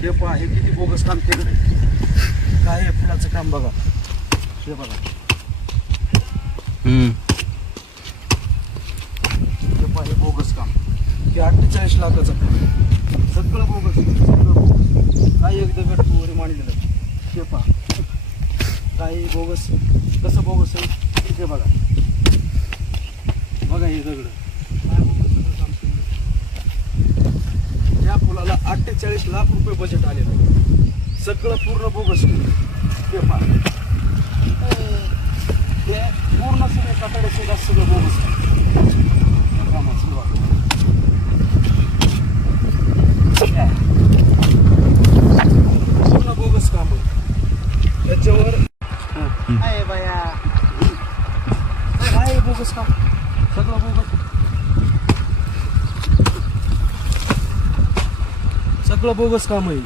हे पहा, हे किती बोगस काम केलं. काय आहे फुलाचं काम बघा. हे बघा, हे पहा, हे बोगस काम. हे 48 लाखाचं सगळं बोगस, सगळं बोगस. काय एक दगड वगैरे मांडलेलं. हे पहा, काही बोगस. कसं बोगस आहे हे बघा. बघा हे दगड काय बोगस सगळं काम केलं. या फुलाला 48 लाख रुपये बजेट आलेलं आहे. सगळं पूर्ण बोगस. हे पहा, हे पूर्ण सगळे कातडे सुद्धा सगळं बोगस कामात सुरुवात. पूर्ण बोगस काम आहे. त्याच्यावर आहे बाया, काय बोगस काम, सगळं बोगस, सगळं बोगस काम आहे.